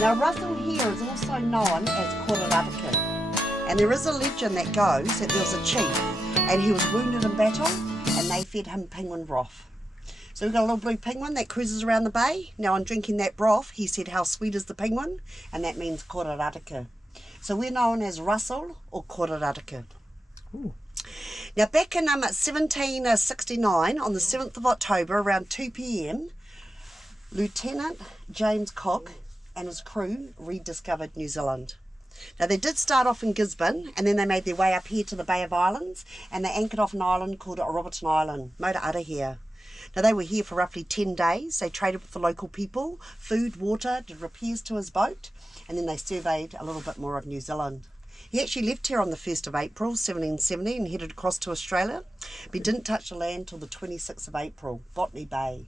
Now Russell here is also known as Kororareka, and there is a legend that goes that there was a chief and he was wounded in battle and they fed him penguin broth. So we've got a little blue penguin that cruises around the bay. Now on drinking that broth, he said, how sweet is the penguin? And that means Kororareka. So we're known as Russell or Kororareka. Ooh. Now back in 1769, on the 7th of October, around 2 p.m, Lieutenant James Cook and his crew rediscovered New Zealand. Now they did start off in Gisborne and then they made their way up here to the Bay of Islands and they anchored off an island called Robertson Island, Maura Arahia. Now they were here for roughly 10 days. They traded with the local people, food, water, did repairs to his boat, and then they surveyed a little bit more of New Zealand. He actually left here on the 1st of April 1770 and headed across to Australia, but he didn't touch the land till the 26th of April, Botany Bay.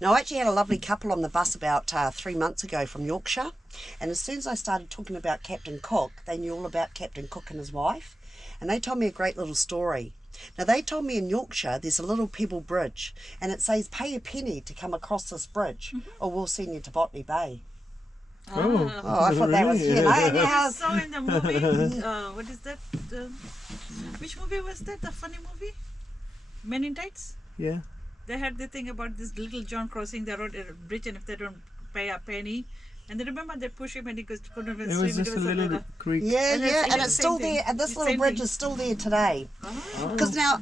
Now I actually had a lovely couple on the bus about 3 months ago from Yorkshire, and as soon as I started talking about Captain Cook, they knew all about Captain Cook and his wife, and they told me a great little story. Now they told me in Yorkshire there's a little pebble bridge and it says pay a penny to come across this bridge or we'll send you to Botany Bay. Oh, I thought that was, you know, and I saw in the movie, what is that? Which movie was that? The funny movie? Men in Tights? Yeah. They had the thing about this little John crossing the road bridge and if they don't pay a penny. And then remember they push him and he couldn't even It swim. was just a little creek. Yeah, And yeah, it's and the it's same still thing. there, and this It's little same bridge thing. is still there today. Oh. Because now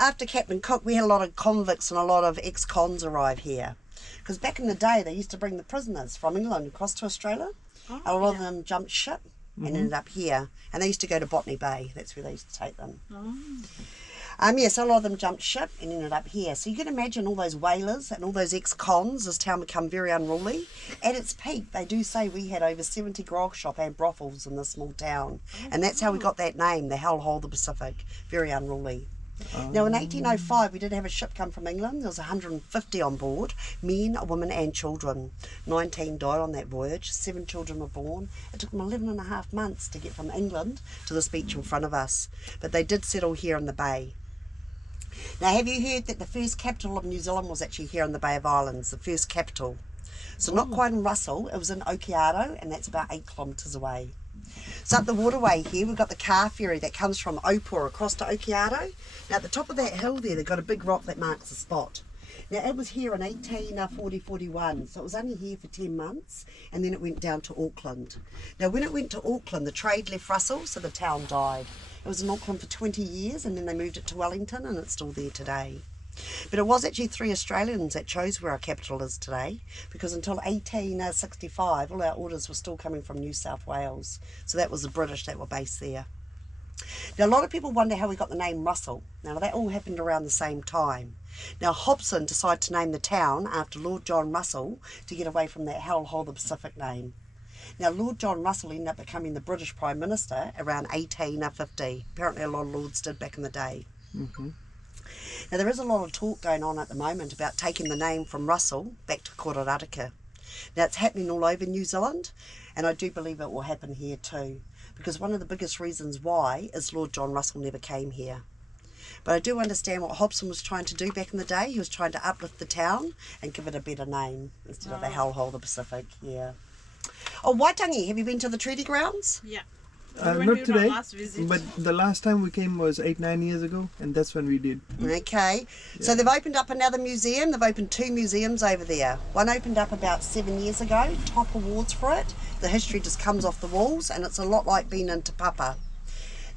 after Captain Cook, we had a lot of convicts and a lot of ex-cons arrive here. Because back in the day, they used to bring the prisoners from England across to Australia. A lot of them jumped ship and ended up here. And they used to go to Botany Bay. That's where they used to take them. Yes, a lot of them jumped ship and ended up here. So you can imagine all those whalers and all those ex-cons, this town become very unruly. At its peak, they do say we had over 70 grog shop and brothels in this small town. And that's how we got that name, the Hellhole of the Pacific. Very unruly. Now in 1805 we did have a ship come from England. There was 150 on board, men, women and children. 19 died on that voyage, 7 children were born. It took them 11.5 months to get from England to this beach in front of us. But they did settle here in the bay. Now have you heard that the first capital of New Zealand was actually here in the Bay of Islands, the first capital? So not quite in Russell, it was in Okiato and that's about 8 kilometres away. So up the waterway here, we've got the car ferry that comes from Opore across to Okiato. Now at the top of that hill there, they've got a big rock that marks the spot. Now it was here in 1840-41, so it was only here for 10 months, and then it went down to Auckland. Now when it went to Auckland, the trade left Russell, so the town died. It was in Auckland for 20 years, and then they moved it to Wellington, and it's still there today. But it was actually 3 Australians that chose where our capital is today, because until 1865 all our orders were still coming from New South Wales. So that was the British that were based there. Now a lot of people wonder how we got the name Russell. Now that all happened around the same time. Now Hobson decided to name the town after Lord John Russell to get away from that Hellhole of the Pacific name. Now Lord John Russell ended up becoming the British Prime Minister around 1850. Apparently a lot of lords did back in the day. Now there is a lot of talk going on at the moment about taking the name from Russell back to Kororareka. Now it's happening all over New Zealand, and I do believe it will happen here too, because one of the biggest reasons why is Lord John Russell never came here. But I do understand what Hobson was trying to do back in the day. He was trying to uplift the town and give it a better name instead of the Hellhole of the Pacific. Yeah. Oh, Waitangi, have you been to the treaty grounds? Yeah. Not today, last visit. but the last time we came was 8-9 years ago, and that's when we did. Okay, so they've opened up another museum. They've opened 2 museums over there. One opened up about 7 years ago, top awards for it. The history just comes off the walls and it's a lot like being in Te Papa.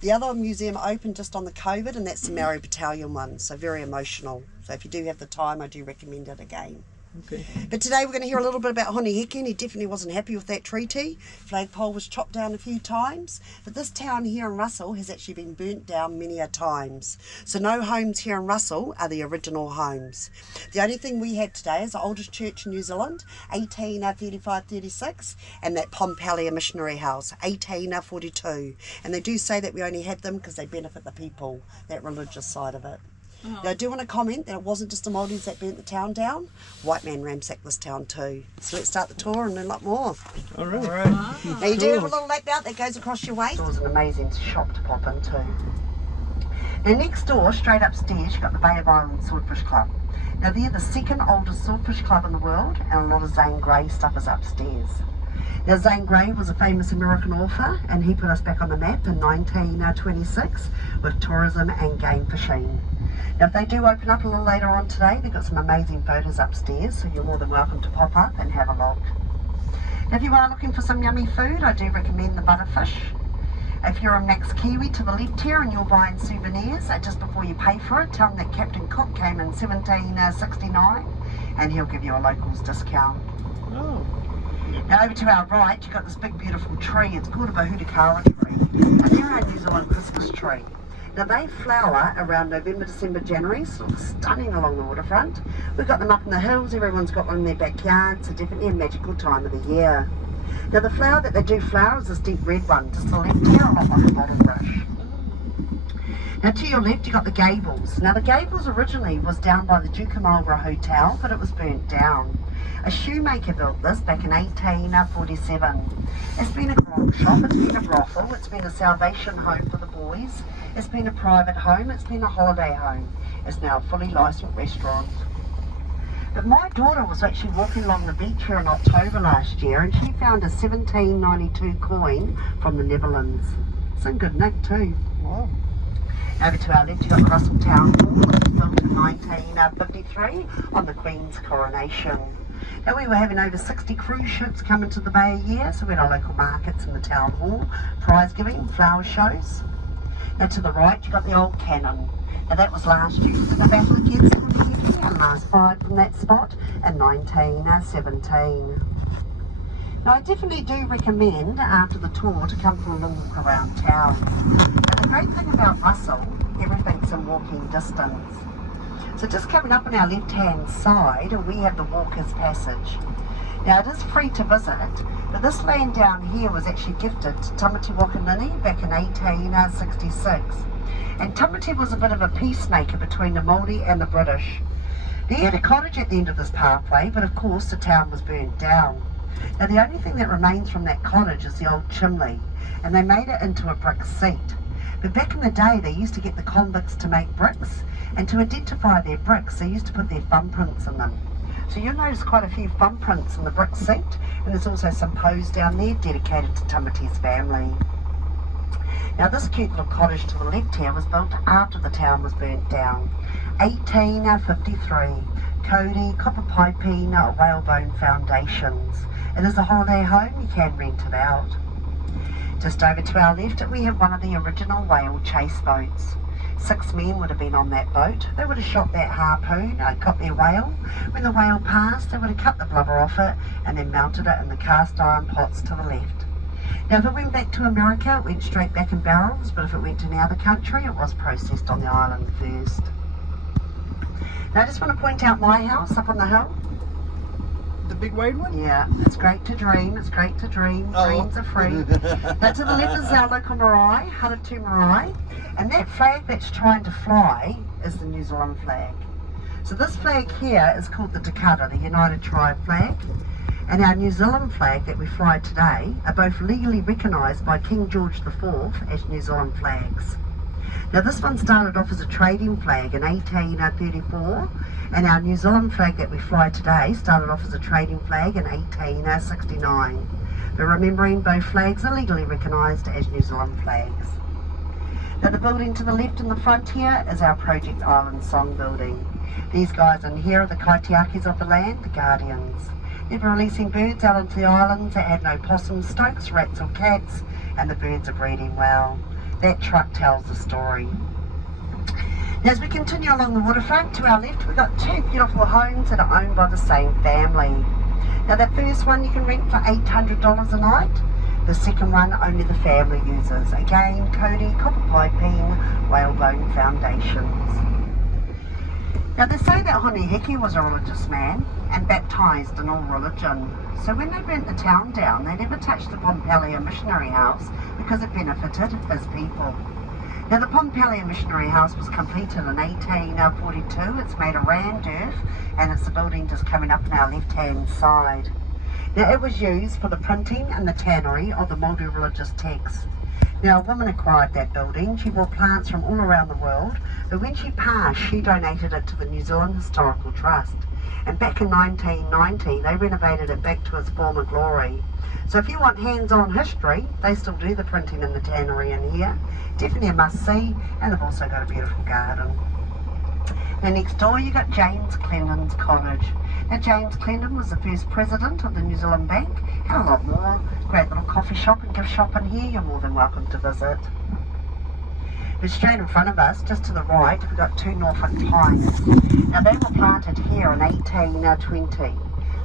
The other museum opened just on the COVID, and that's the Maori Battalion one, so very emotional. So if you do have the time, I do recommend it again. Okay. But today we're going to hear a little bit about Hone Heke, and he definitely wasn't happy with that treaty. Flagpole was chopped down a few times, but this town here in Russell has actually been burnt down many a times. So no homes here in Russell are the original homes. The only thing we have today is the oldest church in New Zealand, 1835-36, and that Pompelia Missionary House, 1842. And they do say that we only have them because they benefit the people, that religious side of it. Now I do want to comment that it wasn't just the Māoris that burnt the town down. White man ransacked this town too. So let's start the tour and learn a lot more. All right. Now you do have a little lap out that goes across your way. It was an amazing shop to pop into. Now next door, straight upstairs, you've got the Bay of Islands Swordfish Club. Now they're the second oldest swordfish club in the world, and a lot of Zane Grey stuff is upstairs. Now Zane Grey was a famous American author, and he put us back on the map in 1926 with tourism and game fishing. Now if they do open up a little later on today, they've got some amazing photos upstairs, so you're more than welcome to pop up and have a look. Now if you are looking for some yummy food, I do recommend the butterfish. If you're a Max Kiwi to the left here and you're buying souvenirs, just before you pay for it, tell them that Captain Cook came in 1769 and he'll give you a locals discount. Oh. Now over to our right, you've got this big beautiful tree. It's called a Bahudakara tree, and they're our New Zealand Christmas tree. Now they flower around November, December, January, so look stunning along the waterfront. We've got them up in the hills, everyone's got one in their backyard, so definitely a magical time of the year. Now the flower that they do flower is this deep red one, just to the left here, a lot like a bottle brush. Now to your left you've got the Gables. Now the Gables originally was down by the Duke of Marlborough Hotel, but it was burnt down. A shoemaker built this back in 1847. It's been a grog shop, it's been a brothel, it's been a salvation home for the boys, it's been a private home, it's been a holiday home. It's now a fully licensed restaurant. But my daughter was actually walking along the beach here in October last year, and she found a 1792 coin from the Netherlands. It's in good nick too. Wow. Over to our left you've got Russell Town Hall, which was built in 1953 on the Queen's coronation. Now we were having over 60 cruise ships coming to the bay a year, so we had our local markets in the town hall, prize giving, flower shows. Now to the right you've got the old cannon. Now that was last used in the Battle of Gettysburg and last fired from that spot in 1917. Now I definitely do recommend after the tour to come for a little walk around town. And the great thing about Russell, everything's in walking distance. So just coming up on our left hand side we have the Walker's Passage. Now it is free to visit, but this land down here was actually gifted to Tamati Wakanini back in 1866. And Tamati was a bit of a peacemaker between the Māori and the British. They had a cottage at the end of this pathway, but of course the town was burnt down. Now the only thing that remains from that cottage is the old chimney, and they made it into a brick seat. But back in the day they used to get the convicts to make bricks, and to identify their bricks they used to put their thumbprints in them. So you'll notice quite a few thumbprints in the brick seat, and there's also some posts down there dedicated to Tamati's family. Now this cute little cottage to the left here was built after the town was burnt down. 1853, Cody, Copper Piping, Whalebone Foundations. It is a holiday home, you can rent it out. Just over to our left we have one of the original whale chase boats. 6 men would have been on that boat. They would have shot that harpoon, got their whale. When the whale passed they would have cut the blubber off it and then mounted it in the cast iron pots to the left. Now if it went back to America, it went straight back in barrels, but if it went to any other country, it was processed on the island first. Now I just want to point out my house up on the hill. The big white one? Yeah, it's great to dream, it's great to dream, dreams are free. Now to the left is our local marae, Haratu Marae, and that flag that's trying to fly is the New Zealand flag. So this flag here is called the Te Kara, the United Tribe flag. And our New Zealand flag that we fly today are both legally recognised by King George IV as New Zealand flags. Now this one started off as a trading flag in 1834, and our New Zealand flag that we fly today started off as a trading flag in 1869. But remembering both flags are legally recognised as New Zealand flags. Now the building to the left in the front here is our Project Island Song building. These guys in here are the kaitiakis of the land, the guardians. They've been releasing birds out into the islands that have no possums, stoats, rats or cats, and the birds are breeding well. That truck tells the story. Now as we continue along the waterfront, to our left we've got 2 beautiful homes that are owned by the same family. Now the first one you can rent for $800 a night. The second one only the family uses. Again, Cody, Copper Piping, Whalebone Foundations. Now they say that Hone Heke was a religious man and baptised in all religion. So when they burnt the town down, they never touched the Pompelia Missionary House because it benefited his people. Now the Pompelia Missionary House was completed in 1842. It's made of rand earth and it's the building just coming up on our left hand side. Now it was used for the printing and the tannery of the Māori religious texts. Now, a woman acquired that building. She bought plants from all around the world, but when she passed, she donated it to the New Zealand Historical Trust. And back in 1990, they renovated it back to its former glory. So if you want hands-on history, they still do the printing in the tannery in here. Definitely a must-see, and they've also got a beautiful garden. Now next door you got James Clendon's cottage. Now James Clendon was the first president of the New Zealand Bank, and a lot more. Great little coffee shop and gift shop in here, you're more than welcome to visit. But straight in front of us, just to the right, we've got 2 Norfolk pines. Now they were planted here in 1820,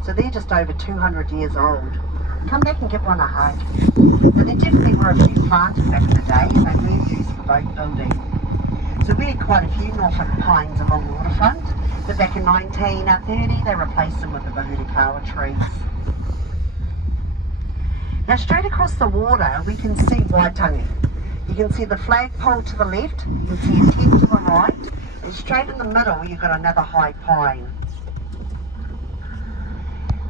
so they're just over 200 years old. Come back and give one a hug. Now there definitely were a few planted back in the day, and they were used for boat building. So we had quite a few Norfolk pines along the waterfront, but back in 1930 they replaced them with the Bahurikawa trees. Now straight across the water we can see Waitangi. You can see the flagpole to the left, you can see a tent to the right, and straight in the middle you've got another high pine.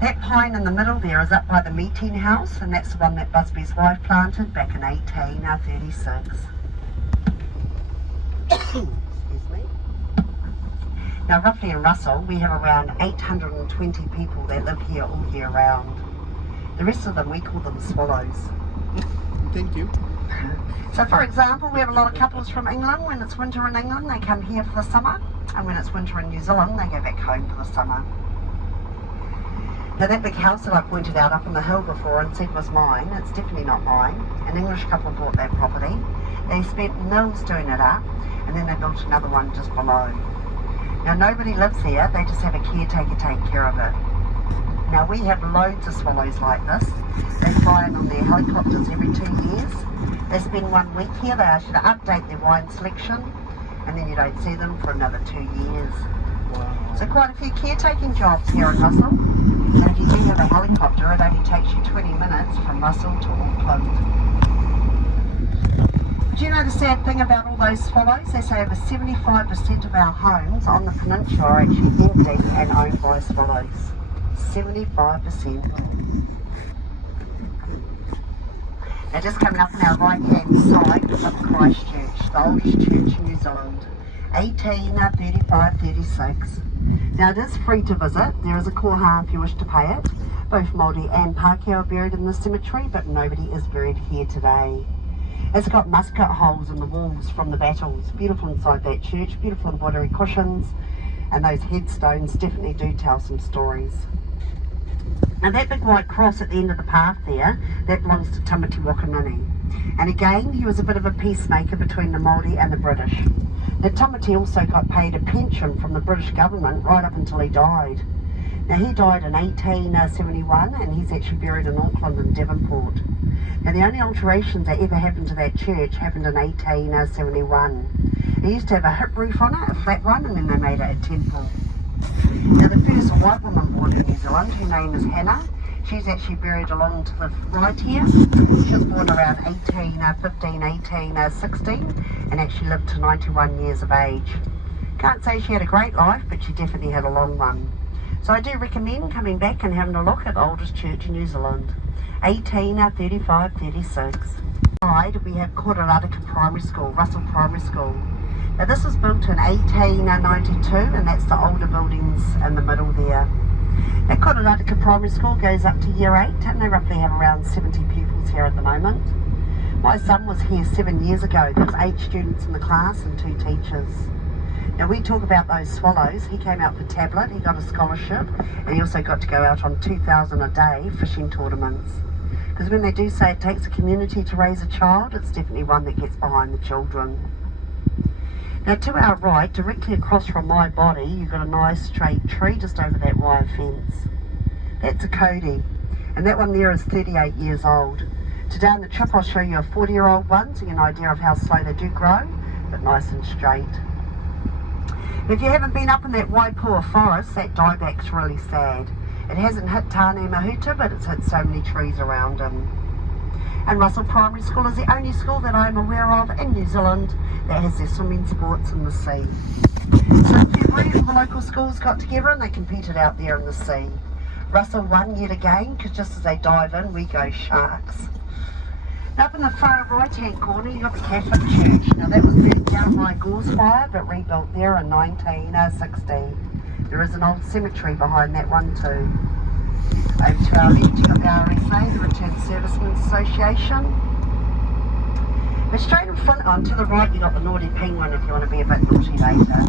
That pine in the middle there is up by the meeting house, and that's the one that Busby's wife planted back in 1836. Excuse me. Now roughly in Russell we have around 820 people that live here all year round. The rest of them we call them swallows. Thank you. So for example, we have a lot of couples from England. When it's winter in England they come here for the summer, and when it's winter in New Zealand they go back home for the summer. Now that big house that I pointed out up on the hill before and said was mine, it's definitely not mine. An English couple bought that property. They spent mils doing it up, and then they built another one just below. Now nobody lives here, they just have a caretaker take care of it. Now we have loads of swallows like this. They fly in on their helicopters every 2 years. They spend 1 week here, they ask you to update their wine selection, and then you don't see them for another 2 years. Wow. So quite a few caretaking jobs here in Russell. And if you do have a helicopter, it only takes you 20 minutes from Russell to Auckland. Do you know the sad thing about all those swallows? They say over 75% of our homes on the peninsula are actually empty and owned by swallows. 75%. Now just coming up on our right hand side of Christchurch, the oldest church in New Zealand, 1835-36. Now it is free to visit, there is a koha if you wish to pay it. Both Māori and Pākehā are buried in the cemetery, but nobody is buried here today. It's got musket holes in the walls from the battles. Beautiful inside that church, beautiful embroidery cushions, and those headstones definitely do tell some stories. Now that big white cross at the end of the path there, that belongs to Tamati Wakanini. And again, he was a bit of a peacemaker between the Māori and the British. Now Tamati also got paid a pension from the British government right up until he died. Now he died in 1871 and he's actually buried in Auckland and Devonport. Now the only alterations that ever happened to that church happened in 1871. It used to have a hip roof on it, a flat one, and then they made it a temple. Now the first white woman born in New Zealand, her name is Hannah. She's actually buried along to the right here. She was born around 1816 and actually lived to 91 years of age. Can't say she had a great life, but she definitely had a long one. So I do recommend coming back and having a look at the oldest church in New Zealand, 1835-36. Side we have Kororadika Primary School, Russell Primary School. Now this was built in 1892 and that's the older buildings in the middle there. Now Kororadika Primary School goes up to year 8 and they roughly have around 70 pupils here at the moment. My son was here 7 years ago. There was 8 students in the class and 2 teachers. Now we talk about those swallows. He came out for tablet, he got a scholarship, and he also got to go out on 2,000 a day fishing tournaments. Because when they do say it takes a community to raise a child, it's definitely one that gets behind the children. Now to our right, directly across from my body, you've got a nice straight tree just over that wire fence. That's a Cody, and that one there is 38 years old. Today on the trip I'll show you a 40-year-old one, so you get an idea of how slow they do grow, but nice and straight. If you haven't been up in that Waipua forest, that dieback's really sad. It hasn't hit Tāne Mahuta, but it's hit so many trees around him. And Russell Primary School is the only school that I'm aware of in New Zealand that has their swimming sports in the sea. So in February, all the local schools got together and they competed out there in the sea. Russell won yet again, because just as they dive in, we go sharks. Up in the far right-hand corner, you've got the Catholic Church. Now that was burnt down by Gauze fire, but rebuilt there in 1960. There is an old cemetery behind that one too. Over to our left, you've got the RSA, the Returned Servicemen's Association. But straight in front, on to the right, you've got the Naughty Penguin if you want to be a bit naughty later.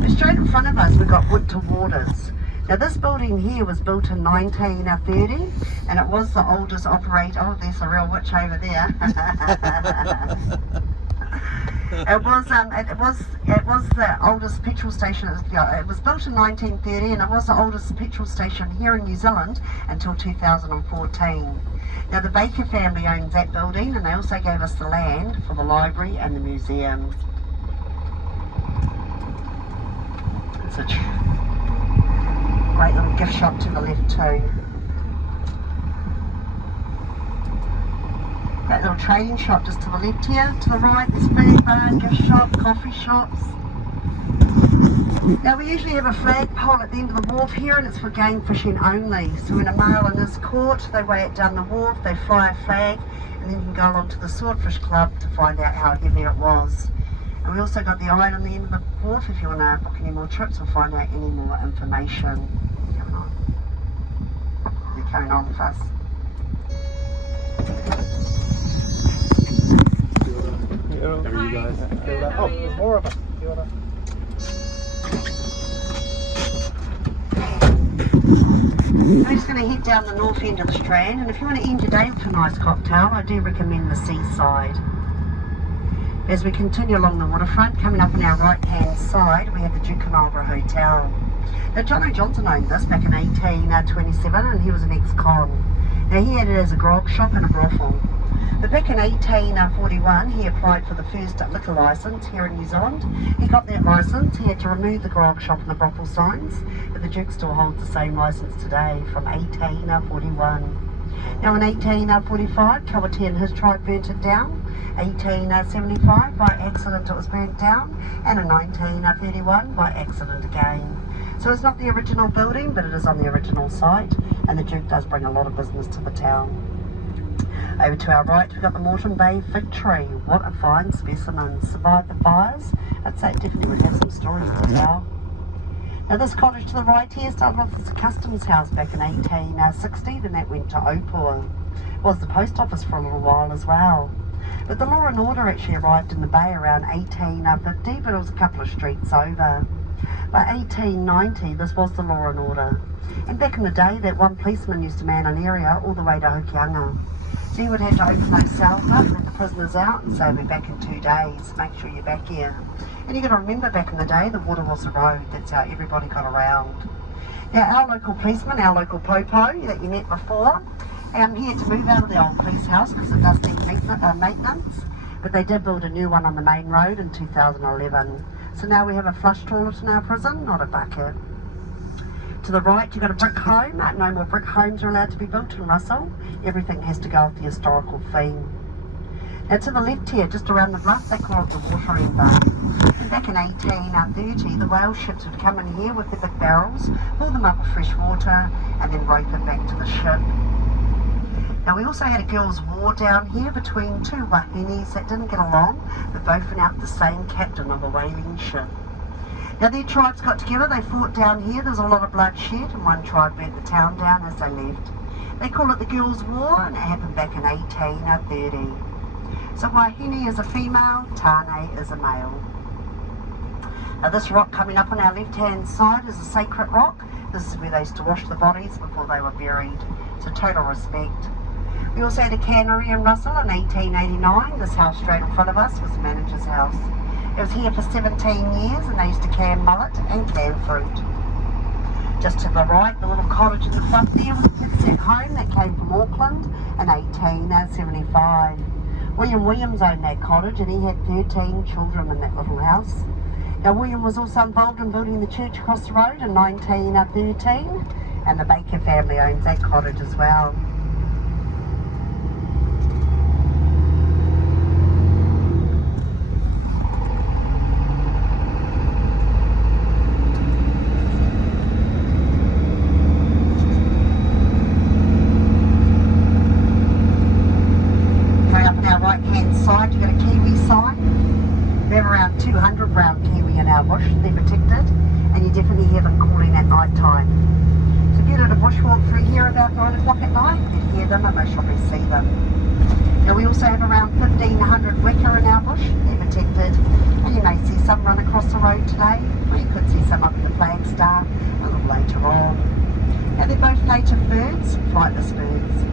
But straight in front of us, we've got Winter Waters. Now this building here was built in 1930, and it was the oldest operator. Oh, there's a real witch over there. It was the oldest petrol station. It was built in 1930, and it was the oldest petrol station here in New Zealand until 2014. Now the Baker family owns that building, and they also gave us the land for the library and the museum. It's a great little gift shop to the left too. That little trading shop just to the left here. To the right, there's flag bar, gift shop, coffee shops. Now we usually have a flagpole at the end of the wharf here, and it's for game fishing only. So when a male in is caught, they weigh it down the wharf, they fly a flag, and then you can go along to the Swordfish Club to find out how heavy it was. And we also got the iron on the end of the wharf if you want to book any more trips or find out any more information. They're carrying on with us. How are you guys? Oh, there's more of us. I'm just going to head down the north end of the Strand, and if you want to end your day with a nice cocktail, I do recommend the Seaside. As we continue along the waterfront, coming up on our right hand side, we have the Duke of Marlborough Hotel. Now John O'Johnson owned this back in 1827, and he was an ex-con. Now he had it as a grog shop and a brothel. But back in 1841, he applied for the first liquor licence here in New Zealand. He got that licence, he had to remove the grog shop and the brothel signs, but the Duke still holds the same licence today from 1841. Now in 1845, Kawati and his tribe burnt it down. 1875, by accident it was burnt down, and in 1931, by accident again. So it's not the original building, but it is on the original site, and the Duke does bring a lot of business to the town. Over to our right, we've got the Moreton Bay Fig Tree. What a fine specimen. Survived the fires. I'd say it definitely would have some stories to tell. Now this cottage to the right here started off as a customs house back in 1860, then that went to Opua. It was the post office for a little while as well. But the law and order actually arrived in the bay around 1850, but it was a couple of streets over. By 1890, this was the law and order. And back in the day, that one policeman used to man an area all the way to Hokianga. So you would have to open those cells up, let the prisoners out, and say, we're back in 2 days, make sure you're back here. And you've got to remember, back in the day, the water was the road. That's how everybody got around. Now, our local policeman, our local popo that you met before, here to move out of the old police house because it does need maintenance. But they did build a new one on the main road in 2011. So now we have a flush toilet in our prison, not a bucket. To the right, you've got a brick home. No more brick homes are allowed to be built in Russell. Everything has to go with the historical theme. Now to the left here, just around the bluff, they call it the watering bar. And back in 1830, the whale ships would come in here with their big barrels, fill them up with fresh water, and then rope it back to the ship. Now we also had a girls' war down here between two wahinis that didn't get along, but both went out with the same captain of a whaling ship. Now their tribes got together, they fought down here, there was a lot of bloodshed, and one tribe burnt the town down as they left. They call it the Girls' War, and it happened back in 1830. So Wahine is a female, Tane is a male. Now this rock coming up on our left-hand side is a sacred rock. This is where they used to wash the bodies before they were buried. So total respect. We also had a cannery in Russell in 1889. This house straight in front of us was the manager's house. It was here for 17 years, and they used to can mullet and can fruit. Just to the right, the little cottage in the front there was a kids' home that came from Auckland in 1875. William Williams owned that cottage, and he had 13 children in that little house. Now William was also involved in building the church across the road in 1913, and the Baker family owns that cottage as well. side, you got a kiwi sign. We have around 200 brown kiwi in our bush. They're protected, and you definitely hear them calling at night time. So if you did a bushwalk through here about 9 o'clock at night, you'd hear them and most probably see them. Now we also have around 1,500 weka in our bush. They're protected, and you may see some run across the road today, or you could see some up in the Flagstaff a little later on. Now they're both native birds, flightless birds.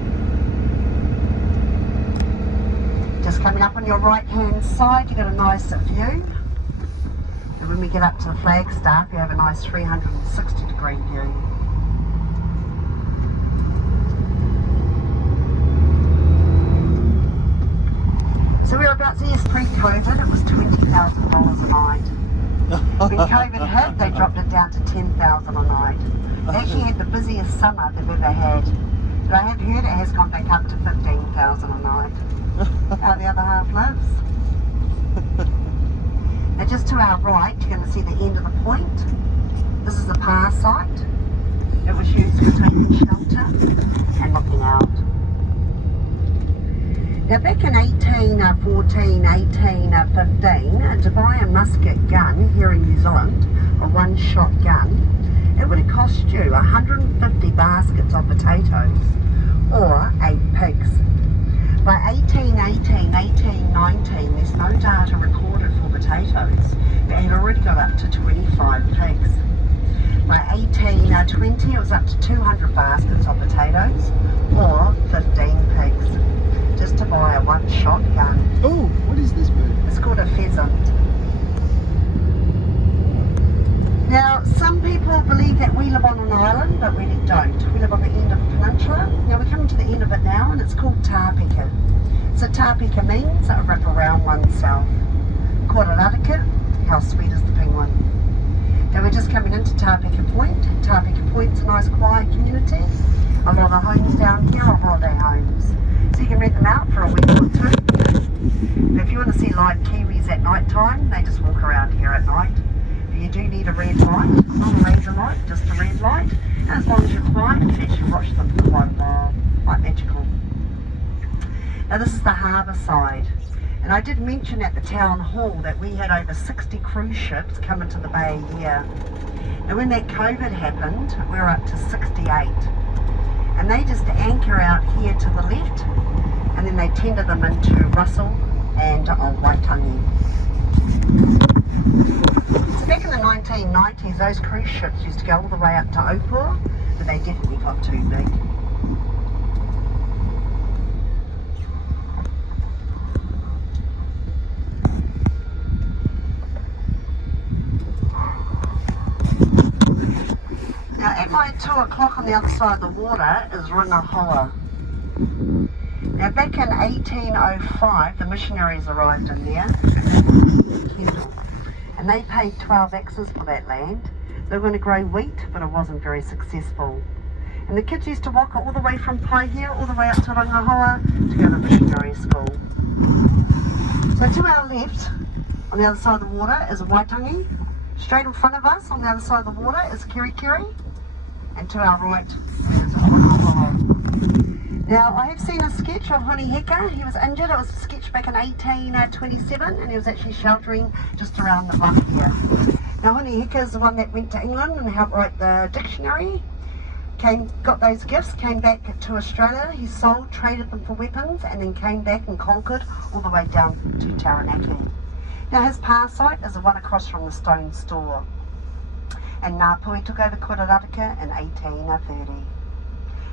Just coming up on your right hand side, you've got a nice view. And when we get up to the Flagstaff, you have a nice 360 degree view. So whereabouts is pre-COVID, it was $20,000 a night. When COVID hit, they dropped it down to $10,000 a night. They actually had the busiest summer they've ever had. But I have heard it has gone back up to $15,000 a night. How the other half lives. Now just to our right, you're going to see the end of the point. This is the power site. It was used for taking shelter and looking out. Now back in 1814, 1815, to buy a musket gun here in New Zealand, a one-shot gun, it would have cost you 150 baskets of potatoes or 8 pigs. By 1818, 1819, there's no data recorded for potatoes, but it had already got up to 25 pigs. By 1820, it was up to 200 baskets of potatoes or 15 pigs, just to buy a one-shot gun. Oh, what is this bird? It's called a pheasant. Now, some people believe that we live on an island, but we don't. We live on the end of a peninsula. Now, we're coming to the end of it now, and it's called Tāpeka. So Tāpeka means wrap around oneself. Kōreraraka, how sweet is the penguin. Now, we're just coming into Tāpeka Point. Tāpeka Point's a nice quiet community. A lot of homes down here are holiday homes. So you can rent them out for a week or two. But if you want to see live kiwis at night time, they just walk around here at night. You do need a red light, not a laser light, just a red light. And as long as you're quiet, you can actually watch them for quite a while. Quite magical. Now this is the harbour side. And I did mention at the town hall that we had over 60 cruise ships come into the bay here. Now when that COVID happened, we were up to 68. And they just anchor out here to the left, and then they tender them into Russell and Old Waitangi. So back in the 1990s, those cruise ships used to go all the way up to Opua, but they definitely got too big. Now at my 2 o'clock on the other side of the water is Ringahoa. Now back in 1805, the missionaries arrived in there, and they paid 12 axes for that land. They were going to grow wheat, but it wasn't very successful. And the kids used to walk all the way from Paihia, all the way up to Ringahoa to go to missionary school. So to our left, on the other side of the water, is Waitangi. Straight in front of us, on the other side of the water, is Kerikeri. And to our right is Ringahoa. Now, I have seen a sketch of Honi Hika. He was injured. It was a sketch back in 1827, and he was actually sheltering just around the bluff here. Now, Honi Hika is the one that went to England and helped write the dictionary. Got those gifts, came back to Australia. He sold, traded them for weapons, and then came back and conquered all the way down to Taranaki. Now, his power site is the one across from the stone store. And Ngāpui took over Kōreraraka in 1830.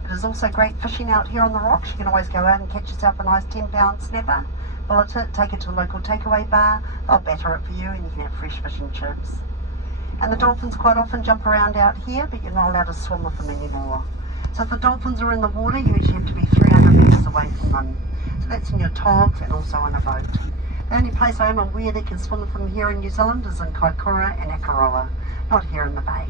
It is also great fishing out here on the rocks. You can always go out and catch yourself a nice 10-pound snapper, bullet it, take it to a local takeaway bar, they'll batter it for you, and you can have fresh fish and chips. And the dolphins quite often jump around out here, but you're not allowed to swim with them anymore. So if the dolphins are in the water, you actually have to be 300 metres away from them. So that's in your togs and also on a boat. The only place I am aware they can swim from here in New Zealand is in Kaikoura and Akaroa, not here in the bay.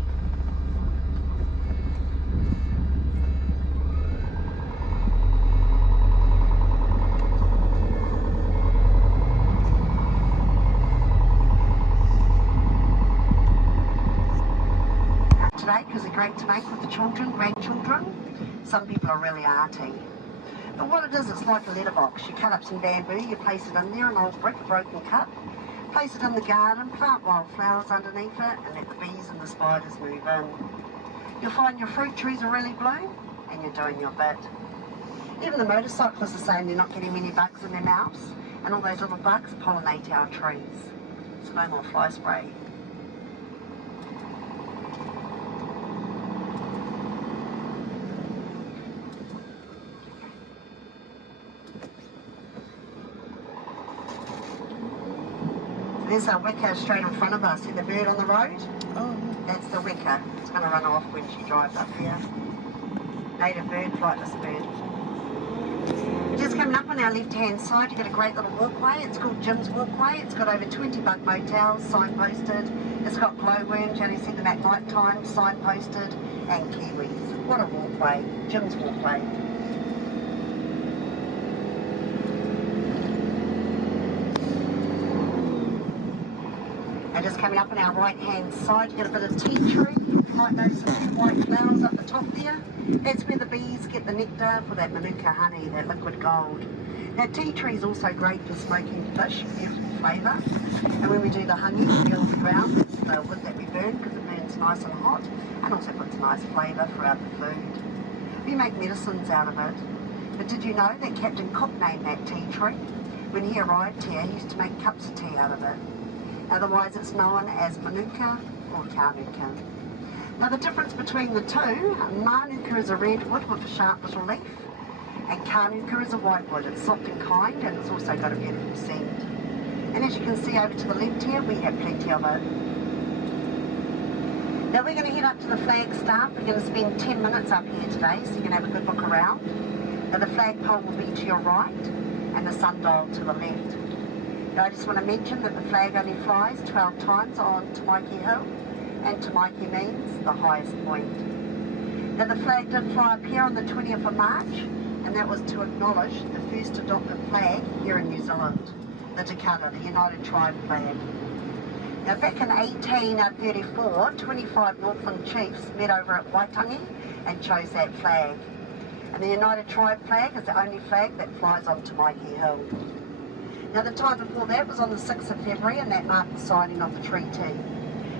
Today, because they're great to make with the children, grandchildren. Some people are really arty. But what it is, it's like a letterbox. You cut up some bamboo, you place it in there, an old brick, broken cut. Place it in the garden, plant wildflowers underneath it, and let the bees and the spiders move in. You'll find your fruit trees are really bloom, and you're doing your bit. Even the motorcyclists are saying they're not getting many bugs in their mouths, and all those little bugs pollinate our trees. So no more fly spray. There's a wicker straight in front of us. See the bird on the road? Oh, That's the wicker. It's going to run off when she drives up here. Native bird, flightless bird. Just coming up on our left-hand side, you got a great little walkway. It's called Jim's Walkway. It's got over 20 bug motels, signposted. It's got glowworms, you only see them at night time, signposted, and kiwis. What a walkway. Jim's Walkway. And just coming up on our right-hand side, you get a bit of tea tree. You might notice a few white flowers up the top there. That's where the bees get the nectar for that Manuka honey, that liquid gold. Now, tea tree is also great for smoking fish, beautiful flavour. And when we do the honey, we peel off the ground, that's the wood that we burn because it burns nice and hot, and also puts nice flavour throughout the food. We make medicines out of it. But did you know that Captain Cook named that tea tree? When he arrived here, he used to make cups of tea out of it. Otherwise, it's known as Manuka or Kanuka. Now, the difference between the two, Manuka is a redwood with a sharp little leaf, and Kanuka is a whitewood. It's soft and kind, and it's also got a beautiful scent. And as you can see over to the left here, we have plenty of it. Now, we're going to head up to the flagstaff. We're going to spend 10 minutes up here today, so you can have a good look around. Now, the flagpole will be to your right, and the sundial to the left. Now, I just want to mention that the flag only flies 12 times on Tamaiki Hill, and Tamaiki means the highest point. Now, the flag did fly up here on the 20th of March, and that was to acknowledge the first adopted flag here in New Zealand, the Te Kara, the United Tribe flag. Now, back in 1834, 25 Northland chiefs met over at Waitangi and chose that flag. And the United Tribe flag is the only flag that flies on Tamaiki Hill. Now, the time before that was on the 6th of February, and that marked the signing of the treaty.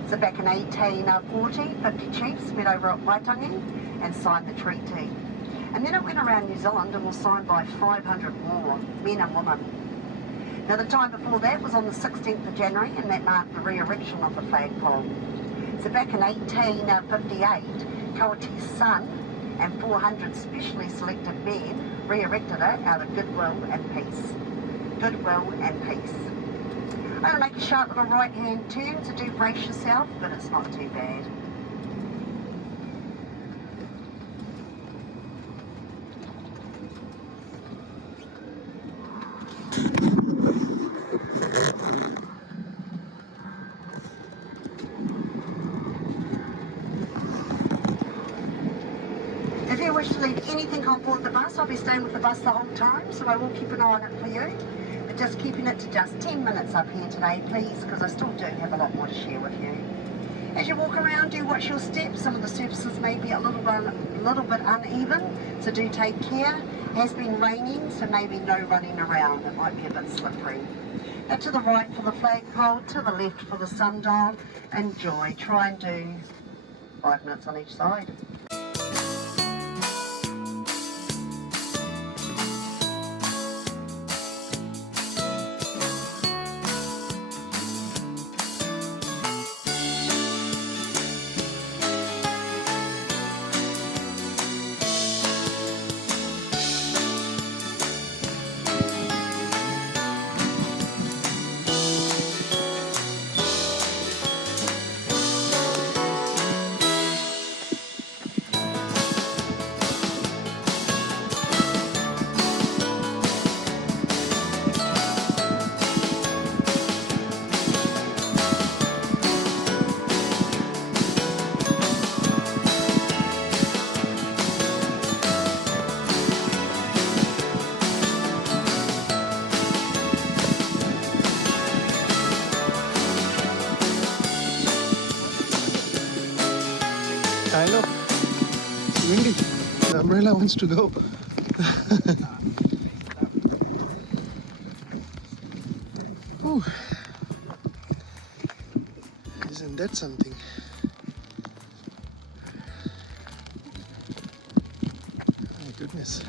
So back in 1840, 50 chiefs met over at Waitangi and signed the treaty. And then it went around New Zealand and was signed by 500 more, men and women. Now, the time before that was on the 16th of January, and that marked the re-erection of the flagpole. So back in 1858, Kawati's son and 400 specially selected men re-erected it out of goodwill and peace. Goodwill and peace. I'm going to make a sharp little right-hand turn, so do brace yourself, but it's not too bad. If you wish to leave anything on board the bus, I'll be staying with the bus the whole time, so I will keep an eye on it for you. But just keeping it to just 10 minutes up here today, please, because I still do have a lot more to share with you. As you walk around, do watch your steps. Some of the surfaces may be a little bit uneven, so do take care. It has been raining, so maybe no running around. It might be a bit slippery. Now, to the right for the flagpole, to the left for the sundial. Enjoy. Try and do 5 minutes on each side. I know. It's windy. The umbrella wants to go. Whew. Isn't that something? My goodness.